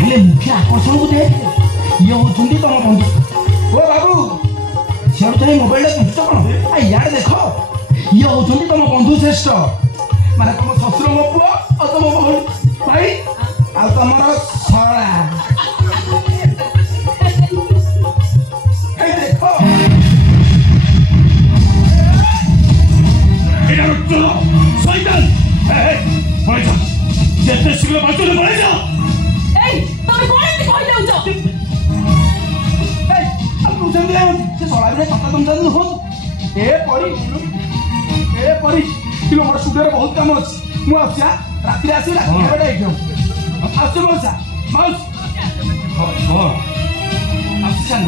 हेले मुख्य आकर्षण को दे ये होचुंदी तम बंधु ओ बाबू सियाड़ तो मोबाइल बुझुच कौन आ इयाड़े देख ये होचुंदी तम बंधु श्रेष्ठ माने तुम शशुर मो पुओ और तुम भौणी भाई आ तुमर सरला ए देखो एटा चलो शैतान ए पळे जा जेते शीघ्र बाटो पळे जा ए तमे कोन एते कहले उच ए अब तुझे ले से सळा बे कथा तुम जान हो ए परी किलो मोर सुडर बहुत काम अछि मु आछा रात्रि आसी रात्रि बेटा एकदम आछो मौसा माउस हो आछा न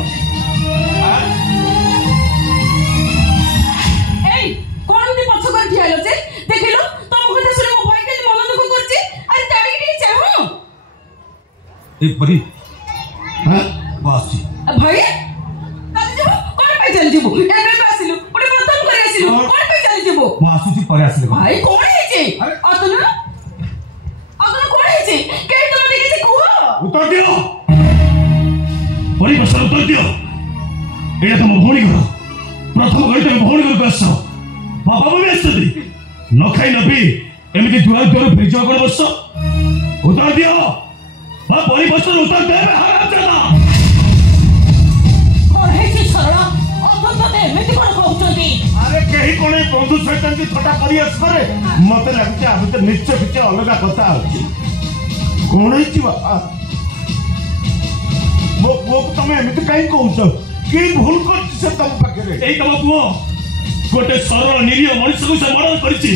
ए कोन दी पछ कर ठियालो जे देखिलो तुम कथा सुने मो भाई के मन दुख करछि अरे ताड़ी के चाहू एक परी हां बस भाई कल जो कोन पे चल जीबो एबे आसिलु ओडे बर्तन करे आसिलु कोन पे चल जीबो मु आसुची परे आसिले भाई कोन हेचे अतनु कोन हेचे के तुम देखे से कुह उत्तर दियो परी बसर उत्तर दियो एटा तुम भौणी घर प्रथम घड़ी तुम भौणी घर बस बाबा भी आसती न खाई न पी एमती दुआ दुआर भेज कर बस उत्तर दियो परी बसर उत्तर दे हरामजादा कोन हेचे सरला अतनु ते एमती कोन कहउछंती अरे कहीं कोने बंधु सहित की थटा करी असरे मते लागते आ भीतर निश्चय किछ अलगा कथा अछि कोन हिची बाबा मो तमे एमिति काई कहउछ की भूल करछि से तम पाखरे एई तम पुओ गोटे सरल निरीह मनुष्य को से मर्डर करछि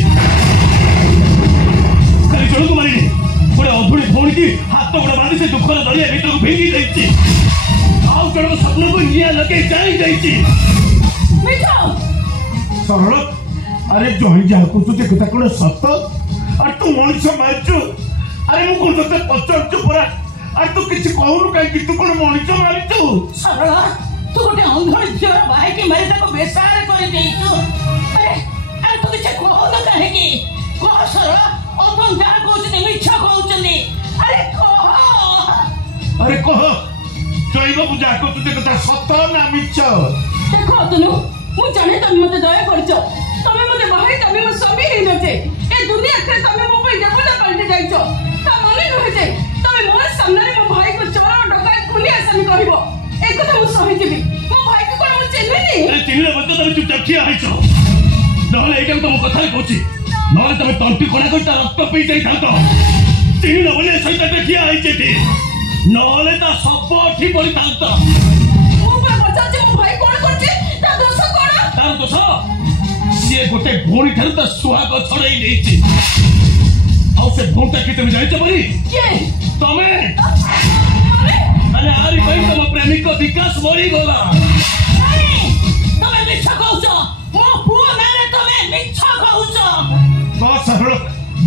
खाली जणको मारिनी गोटे अधुरी भौणी की हाथ गोड़ बांधी से दुखर दरिया भीतर को भेंगी दैछि आउ जणको सपन को निया लगे जाई दैछि मिठो सरल अरे जही जा को तू देखता कोन सत अरे तू मनुष्य मारछु अरे मु कोन तते पचरछु परा अरे तू किछ कहूनु काई कि तू कोन मनुष्य मारछु सरला तू गोटे अंधर झियर भाई के मारे ताको बेसार कर देइछु अरे तू किछ कहू न काहे की कह सरला अपन जा कहउछ मिठो कहउछनी अरे कह जैव पूजा को तू देखता सत ना मिछ देखो तनु मु जाने तुम मते दया करछो तमे मते बाहर तमे मो सभी हे नथे ए दुनिया के तमे मो पे देवला पलटे जाइछो त मने रहे जे तमे मोर सामने मो भाई को चोर डकायत खुली आसामी कहबो ए कथा मु सही जीबी मो भाई को कोन मु चिन्हनी अरे चिन्हले बच्चा तमे चुपचाप खिया आइछो नहले एटा तो मो कथा कहछि नहले तमे तंटी कोना कोटा रक्त पी जाई थातो चिन्हले बोले सहित खिया आइछे ती नहले ता सबठी पड़ी थातो मो पे बच्चा जे मो भाई कोन करछि ता दोष कोन तार दोष से गोटे भौणी ठार ता सुहाग छड़ाई लेछि आउ से भौणटा कि तुम जाइछ परी के तमे अरे आरी भाई तम प्रेमिक को विकास मरी गला तमे मिछ कहउछ मो पुओ नारे तमे मिछ कहउछ तो सरल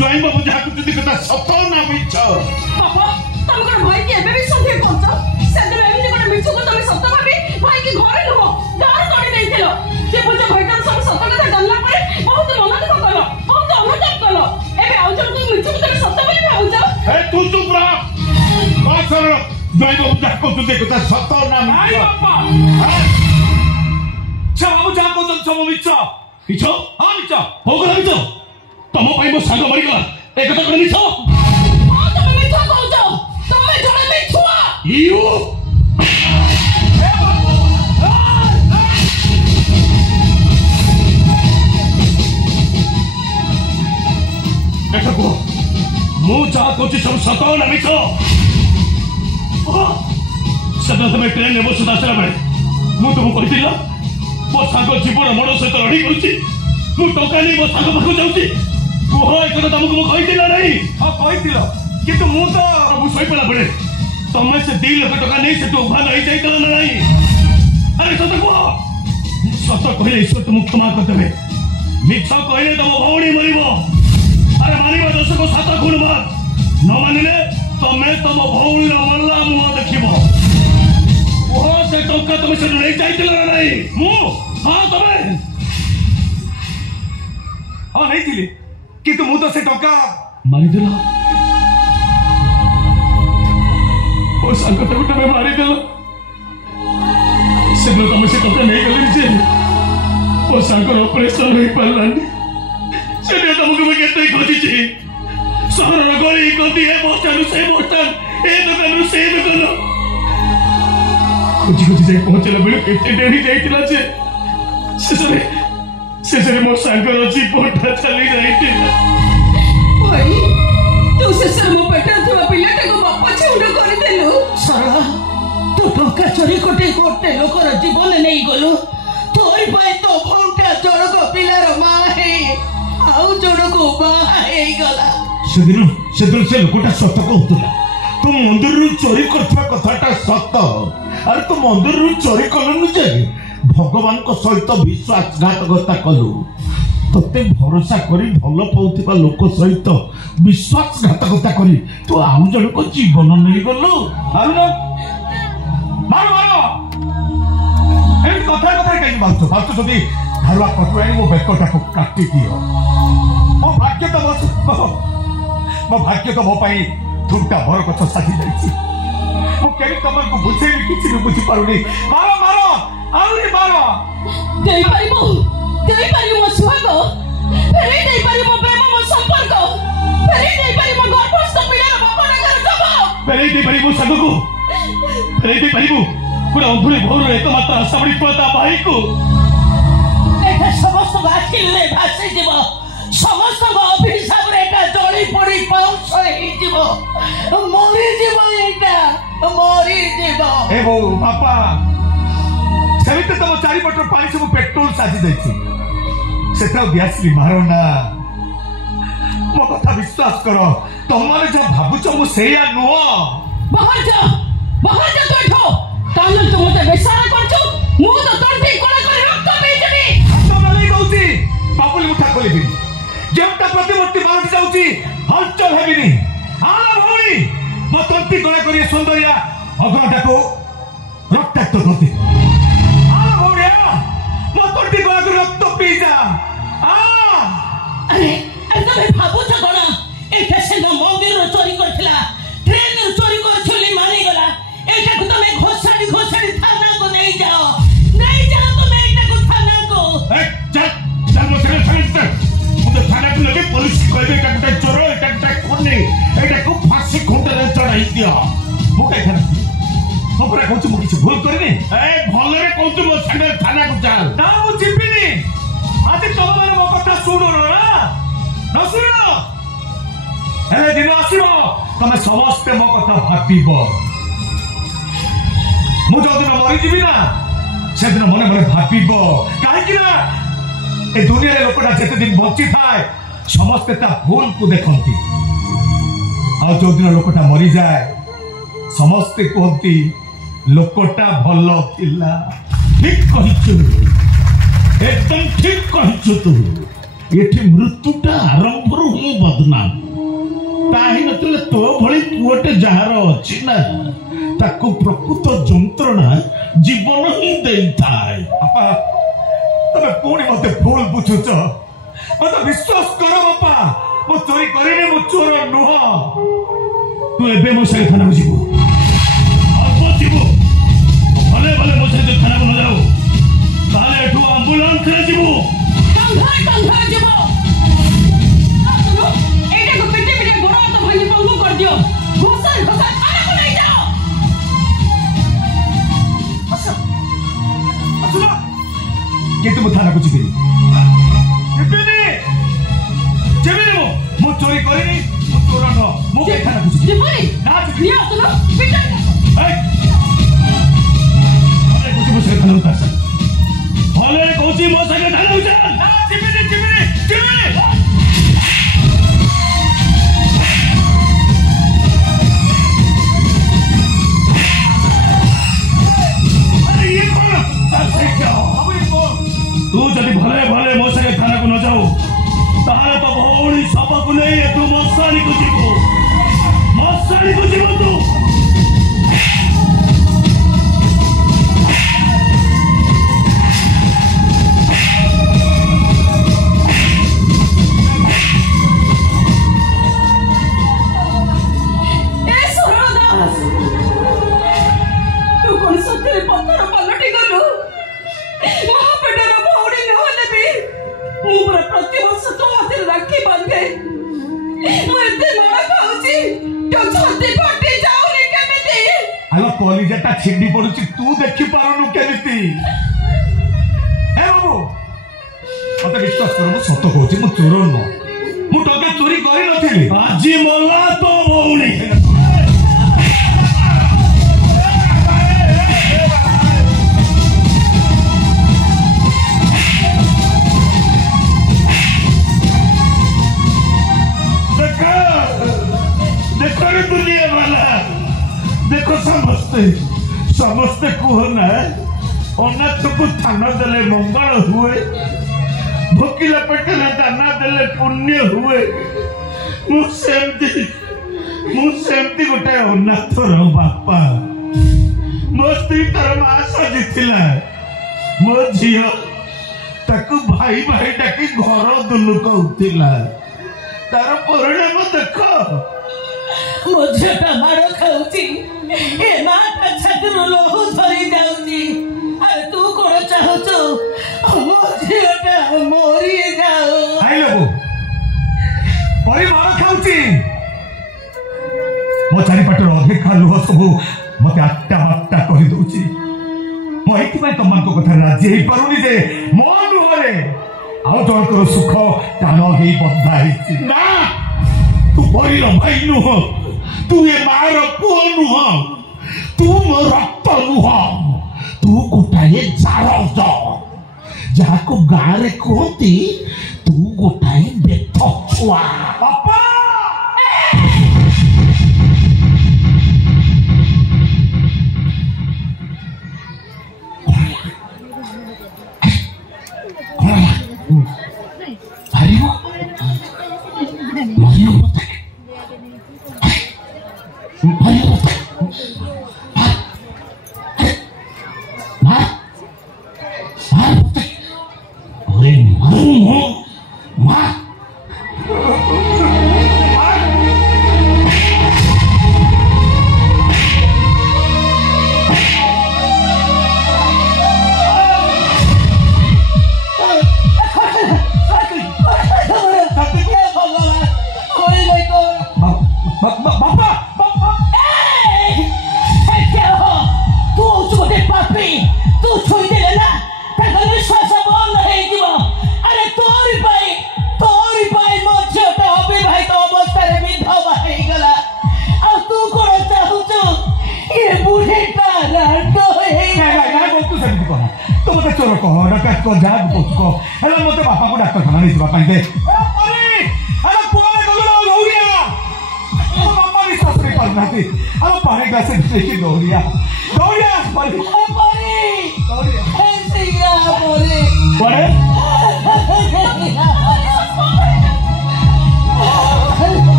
जय बाबू जा कुछ दिखता सत ना मिछ पापा तम कोन भाई के एबे भी संदेह करछ सेदे एमिति कोन मिछ को तमे सत्य भाबी भाई के घरे नुहो गार तोड़ी देइथिलो के बुझ भाई तम सब सत्य कथा जानला परे बहुत मन दुख कलो बहुत अनुताप कलो एबे आउ जण को मिछ को तमे सत्य बोली भाउछ ए तू चुप रह तो सरल जय बाबू जा कुछ दिखता सत ना मिछ बापा बाबू जा को सब मिछ मिछ हां मिछ हो गला मिछ तम पाई मो साग मरी गला ए कथा कोन मिछ हां तमे मिछ कहउछ तमे जण मिछुआ यू देखो मु जा कोची सब सत ना मिछ सदा तमे ट्रेन ने बस दासरा बेले मु तुम कहितिला मो साग जीवन मोड़ सहित लड़ी करूची मु टका नहीं मो साग पाखु जाउची ओह एक कथा तुमको मु कहितिला नहीं हां कहितिलो किंतु मु तो मु सही पला पड़े तमे से 2 लाख टका नहीं से तो उभा नहीं जाई तला नहीं अरे सत कहले ईश्वर तुमको क्षमा कर देबे मिछ कहले तुम भौणी मरिबो अरे मानिबा 10 को 7 गुण मत न मानिले तमे तुम भौणी मल्ला मुह देखिबो ओह से टका तुम से नहीं जाई तला नहीं मु हां तमे हां नहीं थिली किंतु मु तो से टका मानिदेला मो सांग तुम मारिदेल से तुम से कथा नहीं गले मो सांग ऑपरेशन हो पारानी से तुमको मैं केते खोजी सहर गली गदी है बसस्टाण्ड से बसस्टाण्ड ए दुकान से दुकान खोजी खोजी जाए पहुंचला बेले केते डेरी जाइतिला शेषे मो सांगर जीवनटा चली जाइतिला भाई तू शेषे मो पेटे थवा पिलाटा को बापा छुंड कर देलु सरला तू टंका चोरी कोटे कोटे लोकर जीवन नहीं गलु तोई भाई तो भौंटा जड़क पिलार मां है आउ जड़क बा हे गला सेदिन से लोकटा सत कहतला तू मंदिर रु चोरी करथवा कथाटा सत अरे तू मंदिर रु चोरी कलनु जे भगवान को सहित विश्वासघातकता कलु तते भरोसा करी भल पाउथिबा लोक सहित विश्वासघातकता करी तू आउ जण को जीवन नहीं गलु मारो मारो मारो ए कथा कथा कहीं बात जदी धारवा कटुआई मो बेकटा को काटी दियो मो भाग्य तो मो पाई थुंटा भर कथा साथी जाईची मो केनी तमन को बुझे भी किछि भी बुझी पारुनी मारो मारो आउरी मारो देई पारिबो मो सुहाग फेरे देई पारिबो मो प्रेम मो संपर्क फेरे देई पारिबो गर्भस्थ पिलार बाबा नगर जब फेरे दे पारिबो सांगको फेरे दे पारिबो पूरा अंधुरे भोर एकमात्र आशाबड़ी पता भाई को एटा समस्त बाथिले भासे जीव समस्त अभिशाप रे एटा जळी पड़ी पाउछ हे जीव मरि जीव एटा मरि जीव ए वो बापा सेमिते तम चारि पटर पानी सब पेट्रोल साजी दैछि सेटा ग्यासली मारो ना मो कथा विश्वास करो तुम माने जो भाबुछ मु सेया नुह बाहर जा तो एठो कान तो मते बेसारा करछु मु तो तोंटी कोला कर रक्त पे जबी तो नहीं कहउछि बापुली मुठा खोलिबि जेमटा प्रतिमूर्ति मारति जाउछि हलचल हेबिनी आला भौणी मो तोंटी कोला करी सुंदरिया अग्रटा को रक्ताक्त करति आला भौणी मो तोंटी कोला करी रक्त पी जा अरे तमे भाबुछ कोन एठा से मंदिर रो चोरी करथिला ट्रेन रो चोरी करछली मारी गला एठा को तमे घोसाड़ी थाना को नहीं जाओ तुम एठा को थाना को चल मो से मुझे थाना को लगे पुलिस कहबे एटा गुटा चोर एटा गुटा कोनी एटा को फांसी खुंटे रे चढ़ाई दियो मो कहि थाना मो पूरा कहू मो किछ भूल करनी ए भलरे कहू मो संगे थाना को चल ना मु जिबिनी आते तुम माने मो कथा सुनो ना न सुनो ए दिन आसीबो तमे समस्त मो कथा भाबिबो मु जो दिन मरि जिबि ना से दिन मने मने भाबिबो काहे कि ना ए दुनिया रे लोकटा जेते दिन बंची थाए समस्त ता भूल को देखंती आ जो दिन लोकटा मरि जाए समस्त कहती लोकटा भलो थिला ठीक कहिछु एकदम ठीक कहिछु तू एठी मृत्युटा आरंभ रु ही बदनाम ताहि नतले तो भली पुओटे जहार अछि ना ताकू प्रकृत जंत्रणा जीवन ही देइथाय बापा तमे पुणी मते भूल बुझुछ मते विश्वास करो बापा मो चोरी करिने मो चोर नुह तू एबे मो से थाना को जीवो अब जीवो भले भले मो से थाना को न जाओ ताले एठू एम्बुलेंस रे जीवो टंगा जीवो एटा को पेटे पेटे गोरा तो भाई पंगु कर दियो घोसा थाना को नहीं जाओ असुना के तुम थाना को जीबे जेबे मो चोरी करिनी मो चोर न मो के थाना को जीबे ना जीबे निया तो पेटे ए अरे कुछ मो से थाना को जा भले कहूची मो संगे थाना को जा ना जीबे अरे ये कौन चल से क्या तू जब भले भले मो संगे थाना को न जाओ तारे तो भौणी सबक नहीं है तू मसानी को जीवो तू ଏତେ ମାଡ଼ ଖାଉଛି ତୋ ଛାତି ଫାଟି ଯାଉନି କେମିତି? ଆଲୋ କଲିଜାଟା ଛିଣ୍ଡି ପଡୁଛି ତୁ ଦେଖି ପାରୁନୁ କେମିତି? ହେ ବାବୁ ମତେ ବିଶ୍ୱାସ କର ମୁଁ ସତ କହୁଛି ମୁଁ ଚୋର ନୁହଁ ମୁଁ ଟଙ୍କା ଚୋରି କରିନଥିଲି ଆଜି ମଲା ତୋ ଭଉଣୀ देखो रे दुनिया वाला देखो समस्ते कहना अनाथ को थाना देले मंगल हुए भोकिला पेटले दाना देले पुण्य हुए मुसेमती गोटे अनाथ रो बापा मो स्त्री तर मास जितिला मो झियो ताकू भाई भाई डाकी घर दुलुकउतिला तार परिणाम देखो ମୋ ଝିଅଟା ମାଡ଼ ଖାଉଛି ଏ ମାଟା ଛାତିରୁ ଲହୁ ଝରି ଯାଉଛି ଆରେ ତୁ କଣ ଚାହୁଁଛୁ ମୋ ଝିଅଟା ମରିଯାଉ? ଆଇ ଲୋ ପରି ମାର ଖାଉଛି ମୋ ଚାରିପାଟର ଅଧିକା ଲୁହ ସବୁ ମତେ ଆଟ୍ଟା ବାଟ୍ଟା କରିଦଉଛି ମୁଁ ଏଇଥିପାଇଁ ତମମାନଙ୍କ କଥାରେ ରାଜି ହେଇପାରୁନି ଯେ ମୋ ଲୁହରେ ଆଉ ଜଣଙ୍କର ସୁଖ ଟାଣ ହେଇ ବନ୍ଧା ହେଇଛି ना तू परिर भाई नुह तू ए मार पुओ नुह तू मो रक्त नुह तू गोटाए जारज जाको गारे कहती तू गोटाए बेथ छुआ ବାପା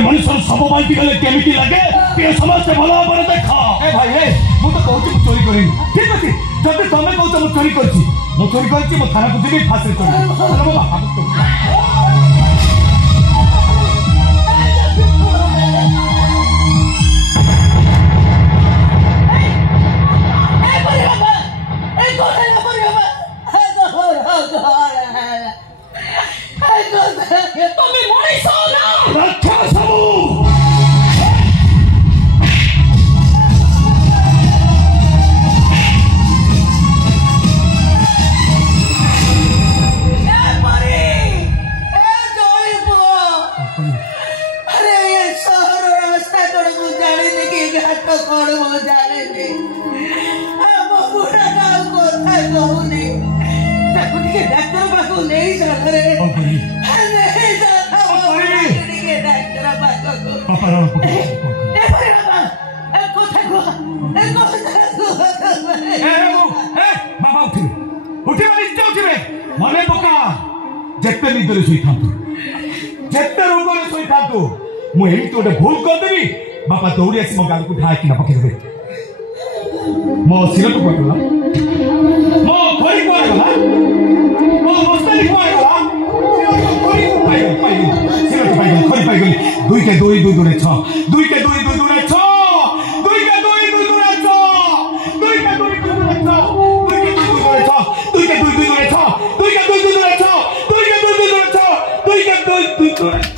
मनुष्य सब बांटी गले केमिति लगे ये समझते भला भाव देख ए भाई ए मु तो कहूची मु चोरी करी ठीक अछि जब तमे कहूछ मु चोरी करछि मु चोरी करछि मु थाना को जीबी फांसी करछि मो बापा को मने पका जेते निदरे सोई थांतु जेते रोगरे सोई थांतु मु एही तो भूल कर देबी बापा दौड़ी आसी मो गाल को ढाई किना पके देबे मो सिर तो पकला मो खोई को गला मो मस्तरी को गला खोई को पाई सिर तो पाई खोई पाई गली 2 के 2 2 2 6 2 के 2 2 2 6 2 के 2 2 2 6 2 के 2 2 2 6 ନୁହେଁ